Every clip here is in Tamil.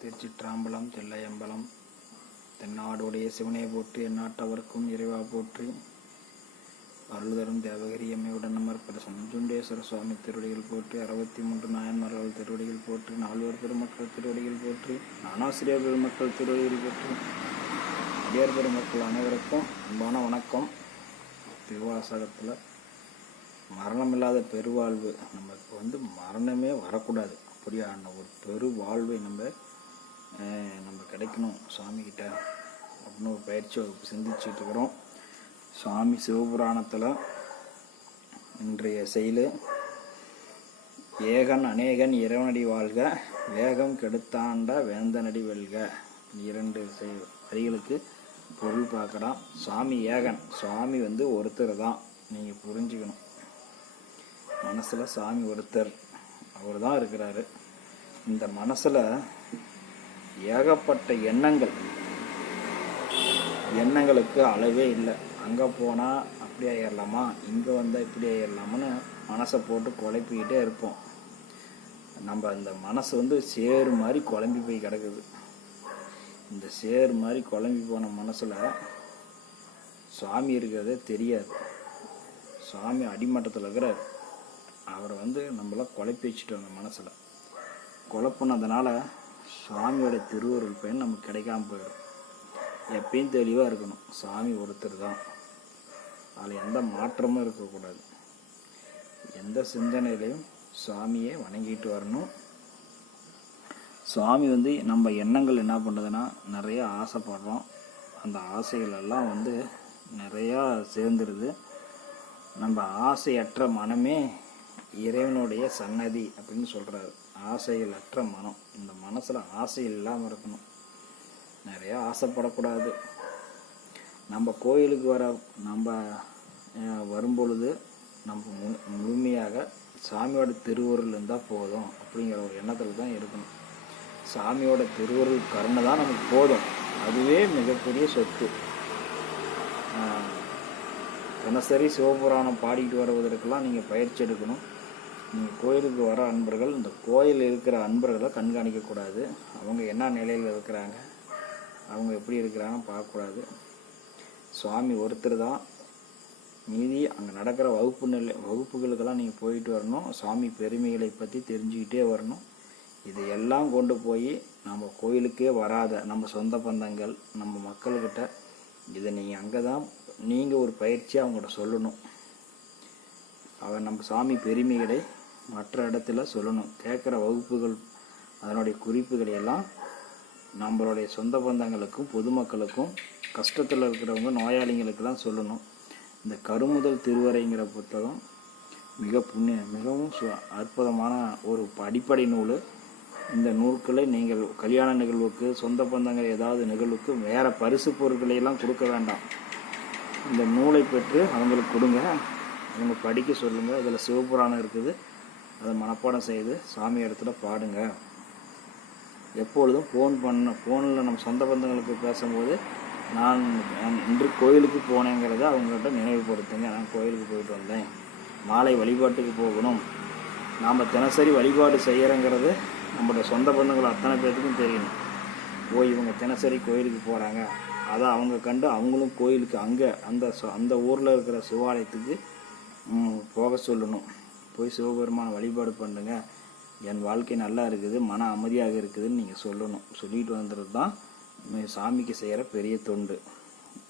திருச்சிற்றம்பலம் தில்லையம்பலம். தென்னாடுடைய சிவனை போற்றி, எந்நாட்டவர்க்கும் இறைவா போற்றி. அருள்தரும் தேவகிரி எம்மையுடன் அமர்ப்பட சஞ்சுண்டேஸ்வர சுவாமி திருவடிகள் போற்றி. 63 நாயன்மார்கள் திருவடிகள் போற்றி. 4 பெருமக்கள் திருவடிகள் போற்றி. ஞானாசிரியர் பெருமக்கள் திருவடிகள் போற்றி. அடியார் பெருமக்கள் அனைவருக்கும் அன்பான வணக்கம். திருவாசகத்தில் மரணமில்லாத பெருவாழ்வு, நமக்கு மரணமே வரக்கூடாது, அப்படியான ஒரு பெருவாழ்வை நம்ம கிடைக்கணும் சாமிக்கிட்ட அப்படின்னு ஒரு பயிற்சி வகுப்பு சிந்திச்சுட்டு இருக்கிறோம். சுவாமி சிவபுராணத்தில் இன்றைய செயல், ஏகன் அநேகன் இறைவனடி வாழ்க, வேகம் கெடுத்தாண்ட வேந்தனடி வெல்க. 2 வரிகளுக்கு பொருள் பார்க்கலாம். சுவாமி ஏகன், சுவாமி ஒருத்தர் தான், நீங்கள் புரிஞ்சுக்கணும். மனசில் சாமி ஒருத்தர், அவர் தான் இருக்கிறாரு. இந்த மனசில் ஏகப்பட்ட எண்ணங்களுக்கு அளவே இல்லை. அங்கே போனால் அப்படி ஆயிடலாமா, இங்கே வந்தால் இப்படி ஆயிடலாமான்னு மனசை போட்டு குழப்பிக்கிட்டே இருப்போம். நம்ம அந்த மனசு சேறு மாதிரி குழம்பி போய் கிடக்குது. இந்த சேறு மாதிரி குழம்பி போன மனசில் சுவாமி இருக்கிறதே தெரியாது. சுவாமி அடிமட்டத்தில் இருக்கிறார். அவரை நம்மள குழப்பி வச்சுட்டோம். அந்த மனசில் குழப்பினதுனால சுவாமியோட திருவருள் பயன் நமக்கு கிடைக்காம போயிடும். எப்பயும் தெளிவாக இருக்கணும், சாமி ஒருத்தர் தான், அதில் எந்த மாற்றமும் இருக்கக்கூடாது. எந்த சிந்தனையிலையும் சுவாமியை வணங்கிட்டு வரணும். சுவாமி நம்ம எண்ணங்கள் என்ன பண்ணுறதுன்னா, நிறைய ஆசைப்படுறோம். அந்த ஆசைகள் எல்லாம் நிறையா சேர்ந்துருது. நம்ம ஆசையற்ற மனமே இறைவனுடைய சன்னதி அப்படின்னு சொல்கிறாரு. ஆசைகள் அற்ற மனம், இந்த மனசில் ஆசை இல்லாமல் இருக்கணும். நிறையா ஆசைப்படக்கூடாது. நம்ம கோயிலுக்கு நம்ம வரும்பொழுது நம்ம முழுமையாக சாமியோட திருவருள் இருந்தால் போதும் அப்படிங்கிற ஒரு எண்ணத்தில் தான் இருக்கணும். சாமியோட திருவருள் கருணை தான் நமக்கு போதும், அதுவே மிகப்பெரிய சொத்து. தினசரி சிவபுராணம் பாடிக்கிட்டு வருவதற்கெல்லாம் நீங்கள் பயிற்சி எடுக்கணும். நீங்கள் கோயிலுக்கு வர அன்பர்கள், இந்த கோயில் இருக்கிற அன்பர்களை கண்காணிக்கக்கூடாது. அவங்க என்ன நிலையில் இருக்கிறாங்க, அவங்க எப்படி இருக்கிறாங்கன்னு பார்க்கக்கூடாது. சுவாமி ஒருத்தர் தான். மீதி அங்கே நடக்கிற வகுப்புகளுக்கெல்லாம் நீங்கள் போயிட்டு வரணும். சுவாமி பெருமைகளை பற்றி தெரிஞ்சுக்கிட்டே வரணும். இதையெல்லாம் கொண்டு போய் நம்ம கோயிலுக்கே வராத நம்ம சொந்த பந்தங்கள், நம்ம மக்கள்கிட்ட இதை நீங்கள் அங்கே தான் நீங்கள் ஒரு பயிற்சியாக அவங்கள்ட்ட சொல்லணும். நம்ம சாமி பெருமைகளை மற்ற இடத்துல சொல்லணும். கேட்குற வகுப்புகள், அதனுடைய குறிப்புகளை எல்லாம் நம்மளுடைய சொந்த பந்தங்களுக்கும் பொதுமக்களுக்கும், கஷ்டத்தில் இருக்கிறவங்க நோயாளிகளுக்கெல்லாம் சொல்லணும். இந்த கருமுதல் திருவரைங்கிற புத்தகம் மிகவும் அற்புதமான ஒரு அடிப்படை நூல். இந்த நூல்களை நீங்கள் கல்யாண நிகழ்வுக்கு, சொந்த பந்தங்கள் ஏதாவது நிகழ்வுக்கு வேறு பரிசு பொருட்களையெல்லாம் கொடுக்க வேண்டாம். இந்த நூலை பெற்று அவங்களுக்கு கொடுங்க, அவங்க படிக்க சொல்லுங்கள். அதில் சிவபுராணம் இருக்குது, அதை மனப்பாடம் செய்து சாமி இடத்துல பாடுங்க. எப்பொழுதும் ஃபோனில் நம்ம சொந்த பந்தங்களுக்கு பேசும்போது நான் இன்று கோயிலுக்கு போனேங்கிறத அவங்கள்ட்ட நினைவுபடுத்துங்க. நான் கோயிலுக்கு போயிட்டு வந்தேன், மாலை வழிபாட்டுக்கு போகணும். நாம் தினசரி வழிபாடு செய்கிறோங்கிறது நம்மளுடைய சொந்த பந்தங்கள் அத்தனை பேர்த்துக்கும் தெரியணும். இவங்க தினசரி கோயிலுக்கு போகிறாங்க, அதை அவங்க கண்டு அவங்களும் கோயிலுக்கு அங்கே அந்த ஊரில் இருக்கிற சிவாலயத்துக்கு போக சொல்லணும். போய் சிவபெருமான வழிபாடு பண்ணுங்க, என் வாழ்க்கை நல்லா இருக்குது, மன அமைதியாக இருக்குதுன்னு நீங்கள் சொல்லணும். சொல்லிட்டு வந்துடுறது தான் சாமிக்கு செய்கிற பெரிய தொண்டு.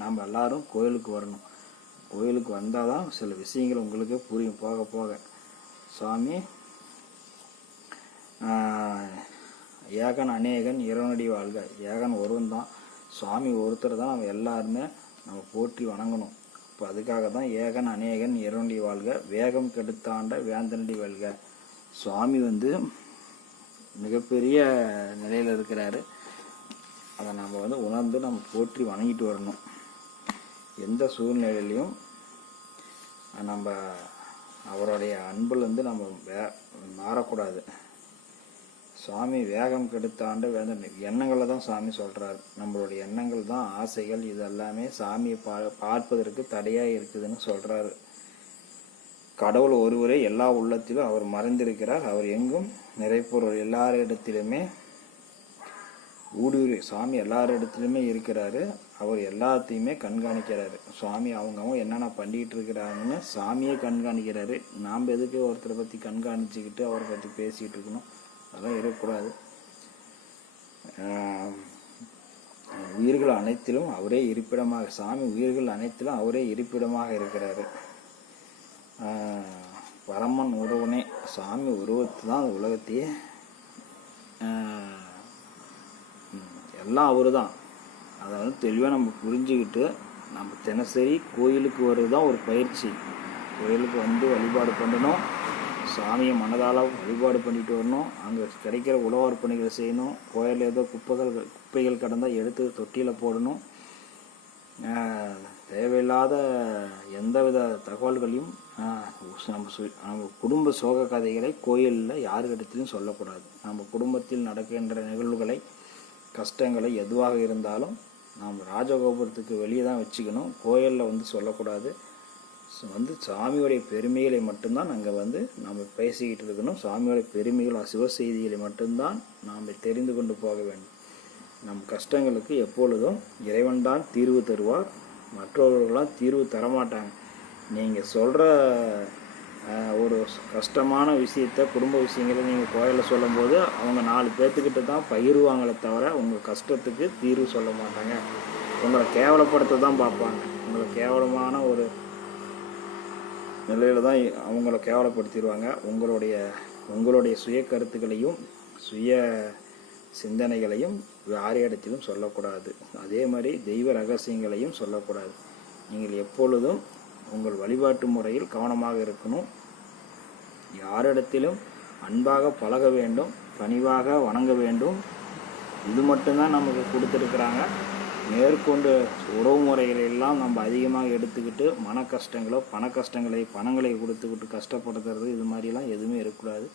நாம் எல்லோரும் கோயிலுக்கு வரணும். கோயிலுக்கு வந்தால் தான் சில விஷயங்கள் உங்களுக்கு புரியும். போக போக சுவாமி ஏகன் அநேகன் இறைவனடி வாழ்க. ஏகன் ஒருவன் தான், சுவாமி ஒருத்தர் தான். நம்ம எல்லாருமே நம்ம போற்றி வணங்கணும். இப்போ அதுக்காக தான் ஏகன் அநேகன் இறைவனடி வாழ்க, வேகம் கெடுத்தாண்ட வேந்தனடி வெல்க. சுவாமி மிகப்பெரிய நிலையில் இருக்கிறாரு. அதை நம்ம உணர்ந்து நம்ம போற்றி வணங்கிட்டு வரணும். எந்த சூழ்நிலையிலையும் நம்ம அவருடைய அன்பில் நம்ம மாறக்கூடாது. சுவாமி வேகம் கெடுத்தாண்டு எண்ணங்களை தான் சாமி சொல்கிறார். நம்மளுடைய எண்ணங்கள் தான், ஆசைகள், இது எல்லாமே சாமியை பார்ப்பதற்கு தடையாக இருக்குதுன்னு சொல்கிறாரு. கடவுள் ஒருவரே எல்லா உள்ளத்திலும் அவர் மறைந்திருக்கிறார். அவர் எங்கும் நிறைப்பொருள், எல்லாரிடத்திலுமே ஊடுருவி சாமி எல்லார் இடத்துலையுமே இருக்கிறாரு. அவர் எல்லாத்தையுமே கண்காணிக்கிறாரு. சுவாமி அவங்கவுங்க என்னென்ன பண்ணிகிட்டு இருக்கிறாங்கன்னு சாமியே கண்காணிக்கிறாரு. நாம் எதுக்கு ஒருத்தரை பற்றி கண்காணிச்சுக்கிட்டு அவரை பற்றி பேசிகிட்டு இருக்கணும்? அதெல்லாம் இருக்கக்கூடாது. உயிர்கள் அனைத்திலும் அவரே இருப்பிடமாக, சாமி உயிர்கள் அனைத்திலும் அவரே இருப்பிடமாக இருக்கிறாரு. பரமன் உருவனே, சாமி உருவத்து தான் அந்த உலகத்தையே, எல்லாம் அவரு தான். அதை வந்து தெளிவாக நம்ம புரிஞ்சுக்கிட்டு நம்ம தினசரி கோயிலுக்கு வருது தான் ஒரு பயிற்சி. கோயிலுக்கு வந்து வழிபாடு பண்ணணும், சாமியை மனதால் வழிபாடு பண்ணிட்டு வரணும். அங்கே கிடைக்கிற உழவார் பணிகளை செய்யணும். கோயிலில் ஏதோ குப்பைகள் கடந்தால் எடுத்து தொட்டியில் போடணும். தேவையில்லாத எந்தவித தகவல்களையும் நம்ம குடும்ப சோக கதைகளை கோயிலில் யாருக்கிடத்திலையும் சொல்லக்கூடாது. நம்ம குடும்பத்தில் நடக்கின்ற நிகழ்வுகளை, கஷ்டங்களை எதுவாக இருந்தாலும் நாம் ராஜகோபுரத்துக்கு வெளியே தான் வச்சுக்கணும். கோயிலில் வந்து சொல்லக்கூடாது. வந்து சாமியோடைய பெருமைகளை மட்டும்தான் அங்கே வந்து நம்ம பேசிக்கிட்டு இருக்கணும். சாமியோடைய பெருமைகள், சிவ செய்திகளை மட்டும்தான் நாம் தெரிந்து கொண்டு போக வேண்டும். நம் கஷ்டங்களுக்கு எப்பொழுதும் இறைவன் தான் தீர்வு தருவார். மற்றவர்களாம் தீர்வு தரமாட்டாங்க. நீங்கள் சொல்கிற ஒரு கஷ்டமான விஷயத்த, குடும்ப விஷயங்களை நீங்கள் கோயிலில் சொல்லும்போது அவங்க 4 பேர்த்துக்கிட்ட தான் பகிர்வாங்களே தவிர உங்கள் கஷ்டத்துக்கு தீர்வு சொல்ல மாட்டாங்க. உங்களை கேவலப்படுத்த தான் பார்ப்பாங்க. உங்களை கேவலமான ஒரு நிலையில் தான் அவங்கள கேவலப்படுத்திடுவாங்க. உங்களுடைய சுய கருத்துக்களையும் சுய சிந்தனைகளையும் யாரிடத்திலும் சொல்லக்கூடாது. அதே மாதிரி தெய்வ ரகசியங்களையும் சொல்லக்கூடாது. நீங்கள் எப்பொழுதும் உங்கள் வழிபாட்டு முறையில் கவனமாக இருக்கணும். யாரிடத்திலும் அன்பாக பழக வேண்டும், பணிவாக வணங்க வேண்டும். இது மட்டும்தான் நமக்கு கொடுத்துருக்குறாங்க. மேற்கொண்டு உறவு முறைகளெல்லாம் நம்ம அதிகமாக எடுத்துக்கிட்டு மன கஷ்டங்களோ பணங்களை கொடுத்துக்கிட்டு கஷ்டப்படுத்துறது இது மாதிரிலாம் எதுவுமே இருக்கக்கூடாது.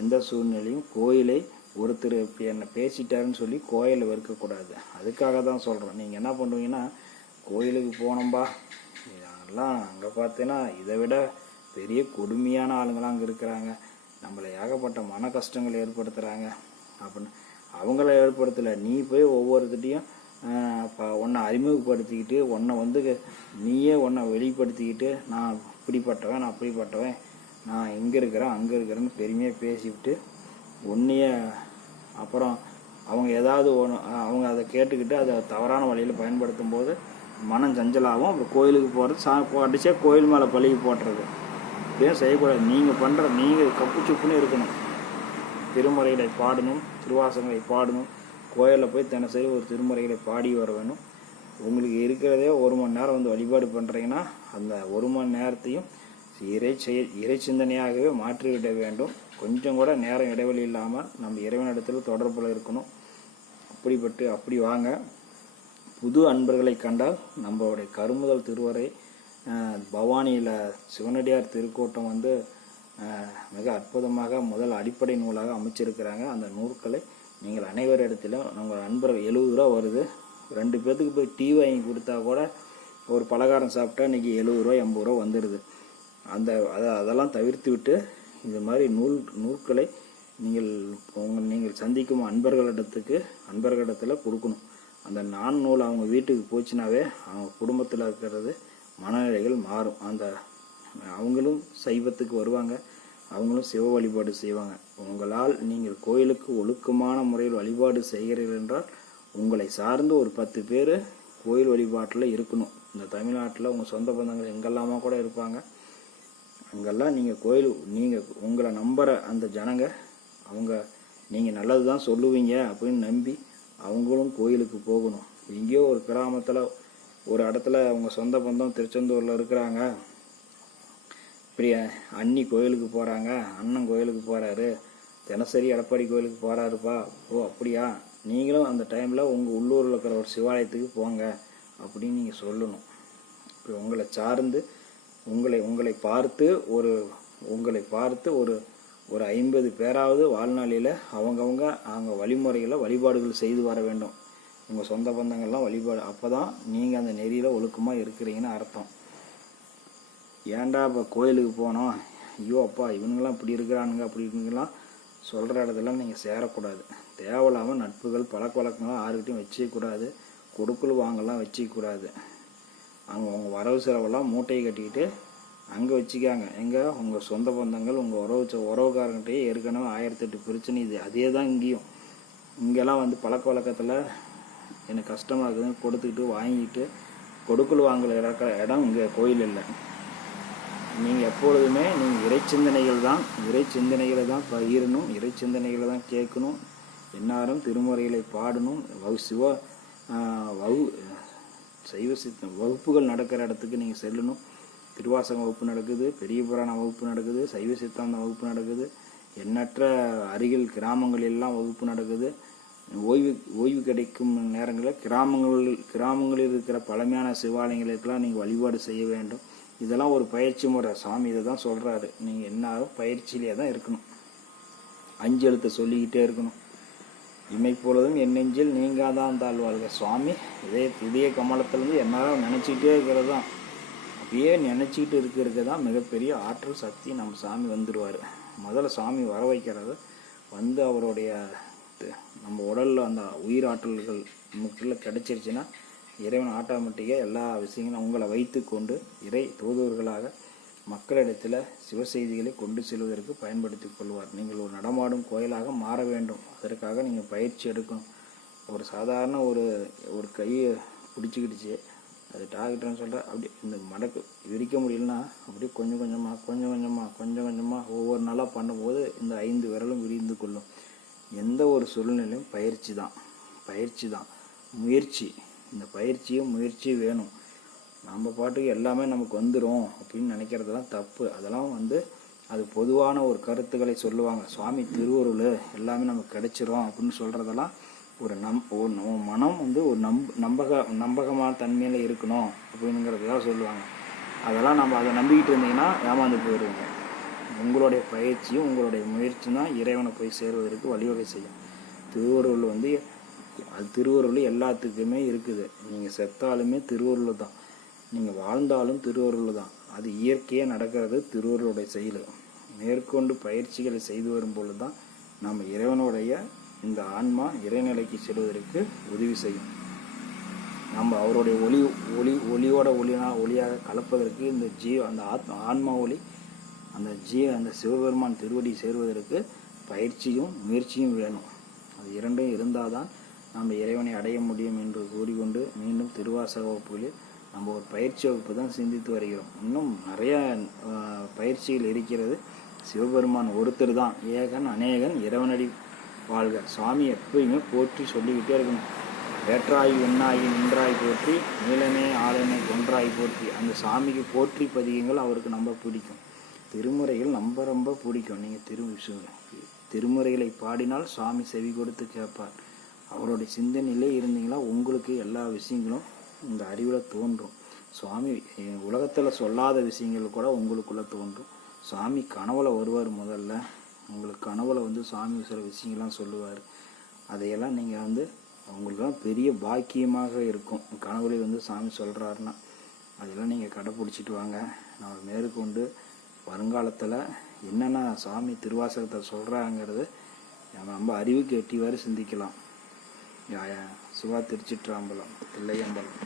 எந்த சூழ்நிலையும் கோயிலை ஒருத்தர் என்னை பேசிட்டாருன்னு சொல்லி கோயிலை வெறுக்கக்கூடாது. அதுக்காக தான் சொல்கிறோம். நீங்கள் என்ன பண்ணுவீங்கன்னா, கோயிலுக்கு போனோம்பா அதெல்லாம் அங்கே பார்த்தீங்கன்னா இதை விட பெரிய கொடுமையான ஆளுங்களாம் அங்கே இருக்கிறாங்க, நம்மளை ஏகப்பட்ட மன கஷ்டங்கள் ஏற்படுத்துகிறாங்க அப்படின்னு அவங்கள ஏற்படுத்தலை. நீ போய் ஒவ்வொருத்திட்டையும் உன்னை அறிமுகப்படுத்திக்கிட்டு உன்னை வந்து நீயே உன்னை வெளிப்படுத்திக்கிட்டு நான் இப்படிப்பட்டவன், நான் அப்படிப்பட்டவன், நான் இங்கே இருக்கிறேன் அங்கே இருக்கிறேன்னு பெருமையாக பேசிவிட்டு உன்னைய அப்புறம் அவங்க ஏதாவது ஒன்று அவங்க அதை கேட்டுக்கிட்டு அதை தவறான வழியில் பயன்படுத்தும் போது மனம் சஞ்சலாகும். அப்புறம் கோயிலுக்கு போகிறது அடித்தா கோயில் மேலே பழகி போட்டுறது இப்படியும் செய்யக்கூடாது. நீங்கள் கப்பு சுப்புன்னு இருக்கணும். திருமுறைகளை பாடணும், திருவாசங்களை பாடணும். கோயிலில் போய் தினசரி ஒரு திருமுறைகளை பாடி வர வேணும். உங்களுக்கு இருக்கிறதே 1 மணி நேரம் வந்து வழிபாடு பண்ணுறீங்கன்னா அந்த 1 மணி நேரத்தையும் இறை சிந்தனையாகவே மாற்றிவிட வேண்டும். கொஞ்சம் கூட நேரம் இடைவெளி இல்லாமல் நம்ம இறைவனிடத்தில் தொடர்பில் இருக்கணும். அப்படி வாங்க. புது அன்பர்களை கண்டால் நம்மளுடைய கருமுதல் திருவரை பவானியில் சிவனடியார் திருக்கூட்டம் வந்து மிக அற்புதமாக முதல் அடிப்படை நூலாக அமைச்சிருக்கிறாங்க. அந்த நூல்களை நீங்கள் அனைவரிடத்திலும் நம்ம நண்பர்கள் 70 ரூபா வருது. 2 பேர்த்துக்கு போய் டீ வாங்கி கொடுத்தா கூட ஒரு பலகாரம் சாப்பிட்டா இன்றைக்கி 70 ரூபா 80 ரூபா வந்துடுது. அதெல்லாம் தவிர்த்து விட்டு இந்த மாதிரி நூல்களை நீங்கள் சந்திக்கும் அன்பர்களிடத்தில் கொடுக்கணும். அந்த நூல் அவங்க வீட்டுக்கு போச்சுனாவே அவங்க குடும்பத்தில் இருக்கிறது மனநிலைகள் மாறும். அவங்களும் சைவத்துக்கு வருவாங்க, அவங்களும் சிவ வழிபாடு செய்வாங்க. உங்களால் நீங்கள் கோயிலுக்கு ஒழுக்கமான முறையில் வழிபாடு செய்கிறீர்கள் என்றால் உங்களை சார்ந்து ஒரு 10 பேர் கோயில் வழிபாட்டில் இருக்கணும். இந்த தமிழ்நாட்டில் உங்கள் சொந்த பந்தங்கள் எங்கெல்லாமா கூட இருப்பாங்க. அங்கெல்லாம் நீங்கள் உங்களை நம்புகிற அந்த ஜனங்க நீங்கள் நல்லது தான் சொல்லுவீங்க அப்படின்னு நம்பி அவங்களும் கோயிலுக்கு போகணும். எங்கேயோ ஒரு கிராமத்தில் ஒரு இடத்துல அவங்க சொந்த பந்தம் திருச்செந்தூரில் இருக்கிறாங்க, இப்படி அண்ணி கோயிலுக்கு போகிறாங்க, அண்ணன் கோயிலுக்கு போகிறாரு, தினசரி எடப்பாடி கோயிலுக்கு போகிறாருப்பா, ஓ அப்படியா, நீங்களும் அந்த டைமில் உங்கள் உள்ளூரில் இருக்கிற ஒரு சிவாலயத்துக்கு போங்க அப்படின்னு நீங்கள் சொல்லணும். இப்போ உங்களை சார்ந்து உங்களை பார்த்து ஒரு 50 பேராவது வாழ்நாளில் அவங்க வழிமுறைகளை வழிபாடுகள் செய்து வர வேண்டும். உங்கள் சொந்த பந்தங்கள்லாம் வழிபாடு, அப்போ தான் நீங்கள் அந்த நெறியில் ஒழுக்கமாக இருக்கிறீங்கன்னு அர்த்தம். ஏன்டா இப்போ கோயிலுக்கு போனோம், ஐயோ அப்பா இவனுங்களாம் இப்படி இருக்கிறானுங்க அப்படி இப்படிங்கலாம் சொல்கிற இடத்துல நீங்கள் சேரக்கூடாது. தேவையில்லாமல் நட்புகள் பழக்கவழக்கங்கள்லாம் யாருக்கிட்டையும் வச்சிக்கக்கூடாது. கொடுக்கல் வாங்கலாம் வச்சிக்கக்கூடாது. அவங்க வரவு செலவெல்லாம் மூட்டையை கட்டிக்கிட்டு அங்கே வச்சுக்காங்க. எங்கே உங்கள் சொந்த பந்தங்கள் உங்கள் உறவுக்காரங்கிட்டே ஏற்கனவே 1008 பிரச்சனை. இது அதே தான் இங்கேயும். இங்கெல்லாம் வந்து பழக்க வழக்கத்தில் எனக்கு கஷ்டமாக இருக்குதுன்னு கொடுத்துக்கிட்டு வாங்கிட்டு கொடுக்கல் வாங்கல இடம் இங்கே கோயில் இல்லை. நீங்கள் எப்பொழுதுமே நீங்கள் இறை சிந்தனைகளை தான் பகிரணும், இறை சிந்தனைகளை தான் கேட்கணும். எல்லாரும் திருமுறைகளை பாடணும். சைவ வகுப்புகள் நடக்கிற இடத்துக்கு நீங்கள் செல்லணும். திருவாசகம் வகுப்பு நடக்குது, பெரிய புராண வகுப்பு நடக்குது, சைவ சித்தாந்த வகுப்பு நடக்குது, எண்ணற்ற அருகில் கிராமங்களெல்லாம் வகுப்பு நடக்குது. ஓய்வு கிடைக்கும் நேரங்களில் கிராமங்களில் இருக்கிற பழமையான சிவாலயங்களுக்கெல்லாம் நீங்கள் வழிபாடு செய்ய வேண்டும். இதெல்லாம் ஒரு பயிற்சி முறை. சாமி இதை தான் சொல்கிறாரு. நீங்கள் எல்லாரும் பயிற்சியிலே தான் இருக்கணும். 5 எழுத்தை சொல்லிக்கிட்டே இருக்கணும். இமைப்பொழுதும் என் நெஞ்சில் நீங்காதான் தாழ்வாழ்க. சுவாமி இதய கமலத்திலேருந்து எல்லாரும் நினச்சிக்கிட்டே இருக்கிறது தான். அப்படியே நினச்சிக்கிட்டு இருக்கிறது தான் மிகப்பெரிய ஆற்றல் சக்தி. நம்ம சாமி வந்துடுவார். முதல்ல சாமி வர வைக்கிறது வந்து அவருடைய நம்ம உடலில் அந்த உயிர் ஆற்றல்கள் நமக்குள்ள கிடைச்சிருச்சுன்னா இறைவன் ஆட்டோமேட்டிக்காக எல்லா விஷயங்களும் உங்களை வைத்து கொண்டு இறை தூதுவர்களாக மக்களிடத்தில் சிவசெய்திகளை கொண்டு செல்வதற்கு பயன்படுத்தி கொள்வார். நீங்கள் ஒரு நடமாடும் கோயிலாக மாற வேண்டும். அதற்காக நீங்கள் பயிற்சி எடுக்கணும். ஒரு சாதாரண ஒரு கையை பிடிச்சிக்கிடுச்சு, அது டாக்டர்னு சொல்கிற அப்படி இந்த மடக்கு விரிக்க முடியலன்னா அப்படியே கொஞ்சம் கொஞ்சமாக ஒவ்வொரு நாளாக பண்ணும்போது இந்த 5 விரலும் விரிந்து கொள்ளும். எந்த ஒரு சூழ்நிலையும் பயிற்சி தான் முயற்சி. இந்த பயிற்சியும் முயற்சியும் வேணும். நம்ம பாட்டுக்கு எல்லாமே நமக்கு வந்துடும் அப்படின்னு நினைக்கிறதெல்லாம் தப்பு. அதெல்லாம் வந்து அது பொதுவான ஒரு கருத்துக்களை சொல்லுவாங்க. சுவாமி திருவருள் எல்லாமே நமக்கு கிடைச்சிரும் அப்படின்னு சொல்கிறதெல்லாம் ஒரு மனம் வந்து ஒரு நம்பகமான தன்மையில் இருக்கணும் அப்படிங்கிறதுக்காக சொல்லுவாங்க. அதெல்லாம் நம்ம அதை நம்பிக்கிட்டு இருந்தீங்கன்னா ஏமாந்து போயிடுவீங்க. உங்களுடைய பயிற்சியும் உங்களுடைய முயற்சியும் தான் இறைவனை போய் சேருவதற்கு வழிவகை செய்யும். திருவருள் வந்து அது திருவருள் எல்லாத்துக்குமே இருக்குது. நீங்கள் செத்தாலுமே திருவருள் தான், நீங்கள் வாழ்ந்தாலும் திருவருள் தான். அது இயற்கையாக நடக்கிறது திருவருளுடைய செயல். மேற்கொண்டு பயிற்சிகளை செய்து வரும்பொழுது தான் நம்ம இறைவனுடைய இந்த ஆன்மா இறைநிலைக்கு செல்வதற்கு உதவி செய்யும். நம்ம அவருடைய ஒளியோட ஒளியாக கலப்பதற்கு இந்த அந்த ஆன்மா ஒளி அந்த சிவபெருமான் திருவடி சேருவதற்கு பயிற்சியும் முயற்சியும் வேணும். அது இரண்டும் இருந்தால் தான் நம்ம இறைவனை அடைய முடியும் என்று கூறிக்கொண்டு மீண்டும் திருவாசக வகுப்புகளில் நம்ம ஒரு பயிற்சி வகுப்பு தான் சிந்தித்து வருகிறோம். இன்னும் நிறைய பயிற்சிகள் இருக்கிறது. சிவபெருமான் ஒருத்தர் தான், ஏகன் அநேகன் இறைவனடி வாழ்க. சுவாமி எப்பயுமே போற்றி சொல்லிக்கிட்டே இருக்கணும். வேற்றாய் வெண்ணாயி நின்றாய் போற்றி, நீலனே ஆலனே கொன்றாய் போற்றி. அந்த சாமிக்கு போற்றி பதிகங்கள் அவருக்கு ரொம்ப பிடிக்கும். திருமுறைகள் ரொம்ப பிடிக்கும். நீங்கள் திருமுறைகளை பாடினால் சுவாமி செவி கொடுத்து கேட்பார். அவருடைய சிந்தனையிலே இருந்தீங்களா உங்களுக்கு எல்லா விஷயங்களும் இந்த அறிவில் தோன்றும். சுவாமி உலகத்தில் சொல்லாத விஷயங்கள் கூட உங்களுக்குள்ளே தோன்றும். சுவாமி கனவுல வருவார். முதல்ல உங்களுக்கு கனவுல வந்து சுவாமி சில விஷயங்கள்லாம் சொல்லுவார். அதையெல்லாம் நீங்கள் வந்து அவங்களுக்குலாம் பெரிய பாக்கியமாக இருக்கும். கனவுல வந்து சாமி சொல்கிறாருன்னா அதெல்லாம் நீங்கள் கடைப்பிடிச்சிட்டு வாங்க. நம்ம மேற்கொண்டு வருங்காலத்தில் என்னென்ன சாமி திருவாசகத்தை சொல்கிறாங்கிறது நம்ம அறிவுக்கு எட்டி வரை சிந்திக்கலாம். சிவா திருச்சிற்றம்பலம், தில்லையம்பலம்.